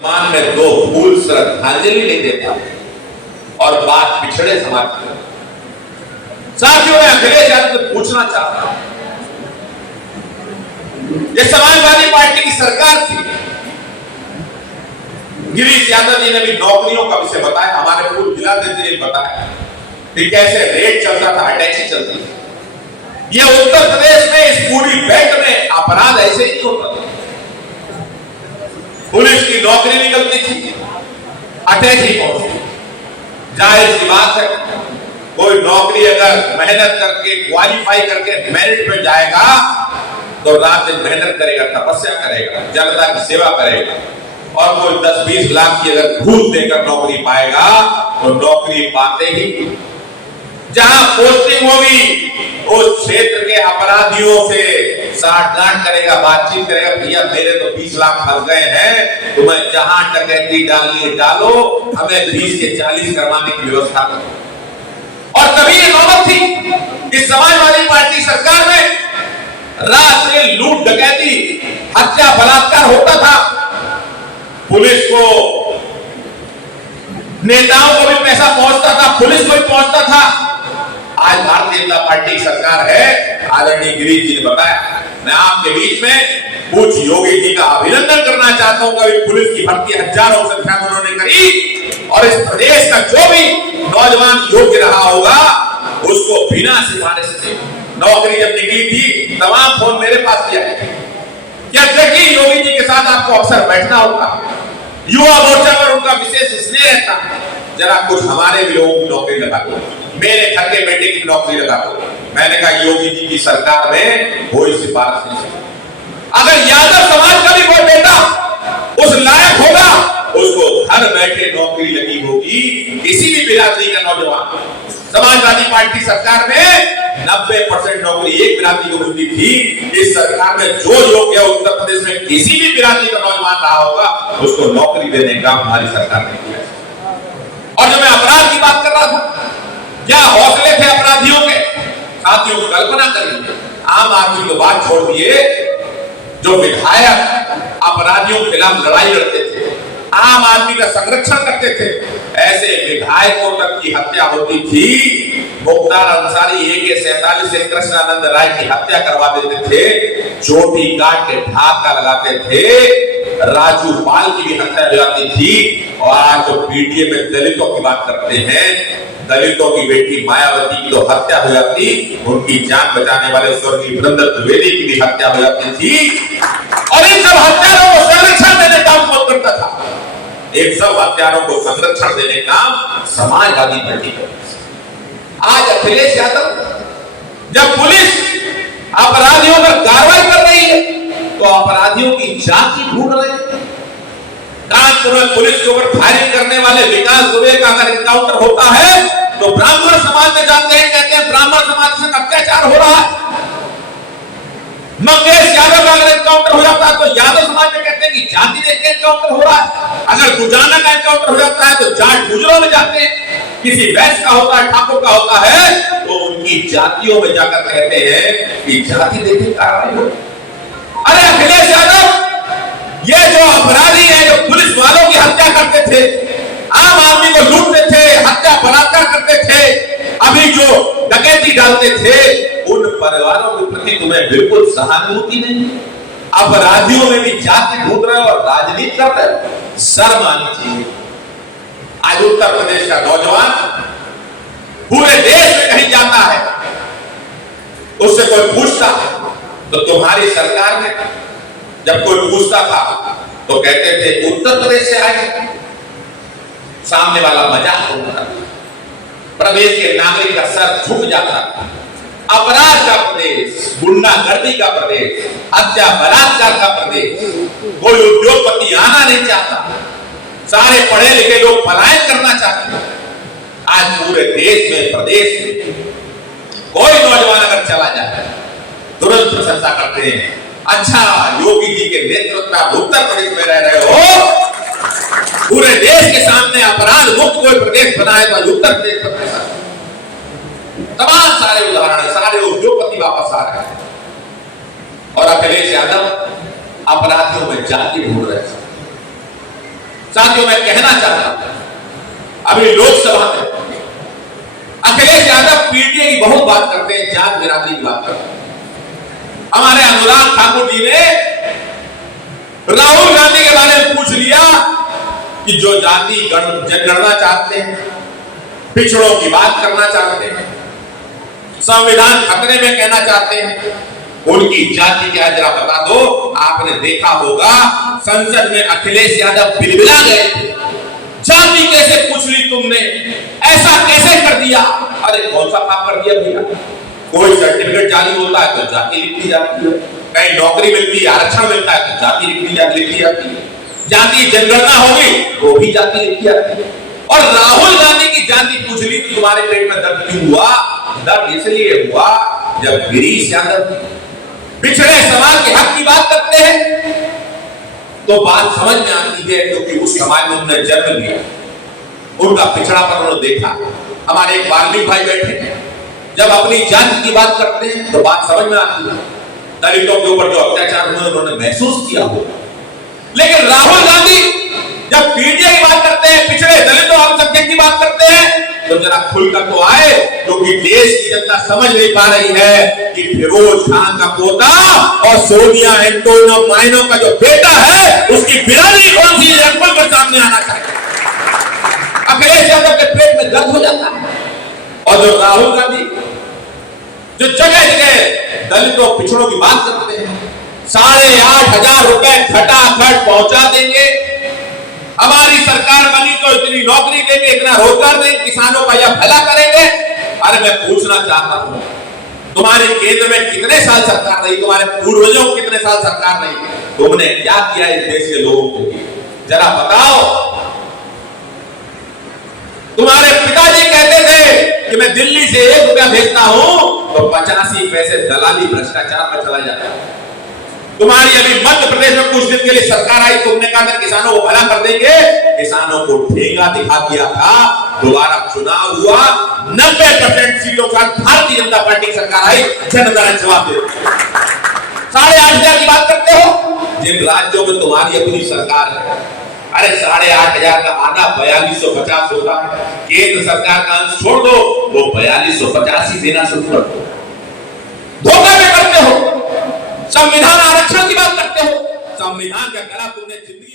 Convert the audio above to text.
मान में दो फूल श्रद्धांजलि नहीं देता और बात पिछड़े समाज की। साथियों, मैं अखिलेश यादव से पूछना चाहता हूं, ये समाजवादी पार्टी की सरकार थी, गिरीश यादव जी ने भी नौकरियों का विषय बताया, हमारे पूर्व जिलाध्यक्ष ने बताया कि कैसे रेट चलता था, अटैची चलती थी। ये उत्तर प्रदेश में इस पूरी बेल्ट में अपराध ऐसे ही होता था। पुलिस की नौकरी निकलती थी, अटैची पहुंचती। जाहिर सी बात है, कोई नौकरी अगर मेहनत करके क्वालिफाई करके मेरिट में जाएगा तो रात दिन मेहनत करेगा, तपस्या करेगा, जनता की सेवा करेगा। और कोई 10-20 लाख की अगर घूस देकर नौकरी पाएगा तो नौकरी पाते ही जहां पोस्टिंग होगी उस क्षेत्र के अपराधियों से साठगांठ करेगा, बातचीत करेगा, भैया मेरे तो 20 लाख फंस गए हैं, तुम्हें जहां डकैती डालनी है डालो, हमें 20 के 40 करवाने की व्यवस्था करो। और तभी ये नौबत थी कि समाजवादी पार्टी सरकार में रात से लूट डकैती, हत्या, बलात्कार होता था। पुलिस को, नेताओं को भी पैसा पहुंचता था, पुलिस को भी पहुंचता था। आज भारतीय जनता पार्टी की सरकार है, आदरणीय गिरीश जी ने बताया। मैं आपके बीच में कुछ योगी जी का अभिनंदन करना चाहता हूं कि पुलिस की भर्ती हजारों संख्या में उन्होंने करी और इस प्रदेश का जो भी नौजवान योग्य रहा होगा उसको बिना सिफारिश के नौकरी जब निकली थी, तमाम फोन मेरे पास किया है। क्या देखिए, योगी जी के साथ आपको अक्सर बैठना होगा, युवा मोर्चा पर उनका विशेष स्नेह रहता है, जरा कुछ हमारे भी लोगों की नौकरी लगा दो, मेरे घर के बेटे की नौकरी लगा दो। मैंने कहा योगी जी की सरकार में कोई सिफारिश नहीं। अगर यादव समाज का भी कोई बेटा उस लायक होगा, उसको घर बैठे नौकरी लगी होगी। किसी भी बिरादरी का नौजवान, समाजवादी पार्टी सरकार में 90% नौकरी एक बिरादरी को मिलती थी। इस सरकार में जो योग्य उत्तर प्रदेश में किसी भी बिरादरी का नौजवान रहा होगा उसको नौकरी देने का हमारी सरकार ने किया। और जब मैं अपराध की बात कर रहा था, क्या हौसले थे अपराधियों के। साथियों, कल्पना करिए, आम आदमी को बात छोड़ दिए, जो विधायक अपराधियों के खिलाफ लड़ाई लड़ते थे, आम आदमी का संरक्षण करते थे, ऐसे विधायकों तक की हत्या होती थी। मुख्तार अंसारी AK-47 से कृष्णानंद राय की हत्या करवा देते थे, चोटी काट के ढाका लगाते थे, राजू पाल की भी हत्या हो जाती थी। और आज जो PTM में दलितों की बात करते हैं, दलितों की बेटी मायावती की तो हत्या हो जाती, उनकी जान बचाने वाले स्वर्गीय वीरेंद्र द्विवेदी की भी हत्या हो जाती थी। और इन सब हत्यारों को संरक्षण देने का काम करता था। इन सब हत्यारों को संरक्षण देने का समाजवादी पार्टी करती। आज अखिलेश यादव जब पुलिस अपराधियों पर कार्रवाई कर रही है तो अपराधियों की जाति ढूंढ रहे हैं। कानपुर में पुलिस के ऊपर फायरिंग करने वाले विकास दुबे का अगर एनकाउंटर होता है तो ब्राह्मण समाज में जानते हैं, कहते हैं ब्राह्मण समाज से अत्याचार हो रहा है। मंगेश यादव का अगर एनकाउंटर हो जाता है तो यादव समाज में कहते हैं कि जाति देख के एनकाउंटर हो रहा है। अगर गुजाना का एनकाउंटर हो जाता है तो जाट गुजरों में जाते हैं। किसी वैश्य का होता है, ठाकुर का होता है तो उनकी जातियों में जाकर कहते हैं कि जाति देख के कार्रवाई हो। अरे अखिलेश यादव, ये जो अपराधी है, जो पुलिस वालों की हत्या करते थे, आम आदमी को लूटते थे, हत्या बलात्कार करते थे, अभी जो डकैती डालते थे, उन परिवारों के प्रति तुम्हें बिल्कुल सहानुभूति नहीं। अपराधियों में भी जाति ढूंढ रहे हो और राजनीति कर रहे हो, शर्म आनी चाहिए। आज उत्तर प्रदेश का नौजवान पूरे देश में कहीं जाता है, उससे कोई पूछता है तो तुम्हारी सरकार ने जब कोई पूछता था तो कहते थे उत्तर प्रदेश से आए। सामने वाला मजाक होता, प्रदेश के नागरिक का सर झुक जाता। अपराध का प्रदेश, गुंडागर्दी का प्रदेश, हत्या बलात्कार का प्रदेश, कोई उद्योगपति आना नहीं चाहता, सारे पढ़े लिखे लोग पलायन करना चाहते हैं। आज पूरे देश में, प्रदेश में कोई नौजवान अगर चला जाए तुरंत प्रशंसा करते हैं, अच्छा योगी जी के नेतृत्व में उत्तर प्रदेश में रह रहे हो, पूरे देश के सामने अपराध मुक्त कोई प्रदेश बनाए तो उत्तर प्रदेश का। तमाम सारे उदाहरण, सारे उद्योगपति वापस आ रहे हैं। और अखिलेश यादव अपराधियों में जाति ढूंढ रहे हैं। साथियों, मैं कहना चाहता हूं, अभी लोकसभा में अखिलेश यादव पीटीए की बहुत बात करते हैं, जात बिरादरी की बात करते हैं। हमारे अनुराग ठाकुर जी ने राहुल गांधी के बारे में पूछ लिया कि जो जाति जनगणना चाहते हैं, पिछड़ों की बात करना चाहते हैं, संविधान खतरे में कहना चाहते हैं, उनकी जाति क्या जरा बता दो। आपने देखा होगा संसद में अखिलेश यादव बिलबिला गए, जाति कैसे पूछ ली तुमने, ऐसा कैसे कर दिया। अरे कौन सा पाप कर दिया भैया? कोई सर्टिफिकेट जाली होता है तो जाति लिख दी जाती है, कहीं नौकरी मिलती है, आरक्षण मिलता है तो जाति लिख दी जाती है, जाति जनगणना होगी वो भी जाति लिखी जाती है। और राहुल गांधी की जाति पूछ ली तो तुम्हारे पेट में दर्द क्यों हुआ? दर्द इसलिए हुआ जब गिरीश यादव पिछड़े समाज के हक की बात करते हैं तो बात समझ में आती है, क्योंकि उस समाज में उन्होंने जन्म लिया, उनका पिछड़ापन उन्होंने देखा। हमारे एक वाल्मीकि भाई बैठे हैं, जब अपनी जाति की बात करते हैं तो बात समझ में आती है, दलितों के ऊपर जो अत्याचार हुए उन्होंने महसूस किया हो। लेकिन राहुल गांधी जब पीटीए की बात करते हैं, पिछड़े दलितों अल्पसंख्यक की बात करते हैं, तो जरा खुलकर तो आए, क्योंकि देश की जनता समझ नहीं पा रही है कि फिरोज खान का पोता और सोनिया एंटोनियो माइनो का जो बेटा है उसकी बिरादरी कौन सी है, खुलकर सामने आना चाहिए। अखिलेश यादव के पेट में दर्द हो जाता है। और जो राहुल गांधी जो जगह जगह दलितों पिछड़ों की बात करते हैं, 8,500 रुपए खटाखट पहुंचा देंगे, हमारी सरकार बनी तो इतनी नौकरी देंगे, इतना रोजगार देंगे, किसानों का यह भला करेंगे। अरे मैं पूछना चाहता हूं, तुम्हारे केंद्र में कितने साल सरकार रही, तुम्हारे पूर्वजों को कितने साल सरकार रही, तुमने क्या किया इस देश के लोगों के लिए, जरा बताओ। तुम्हारे पिताजी कहते थे कि मैं दिल्ली से 1 रुपया भेजता हूं तो 85 पैसे दलाली भ्रष्टाचार में चला जाता है। तुम्हारी अभी मध्य प्रदेश में कुछ दिन के लिए सरकार आई, तुमने कहा था किसानों को भला कर देंगे, किसानों को ठेंगा दिखा दिया था, दोबारा चुनाव हुआ, 90% सीटों का भारतीय जनता पार्टी सरकार आई, जनता ने जवाब दे दिया। 8,500 की बात करते हो, जिन राज्यों में तुम्हारी अपनी सरकार है, अरे 8,500 का आधा 4250 होता है, केंद्र सरकार का अंश छोड़ दो, वो 4250 ही देना शुरू कर दो। धोखा में करते हो, संविधान आरक्षण की बात करते हो, संविधान का गला तुमने जिंदगी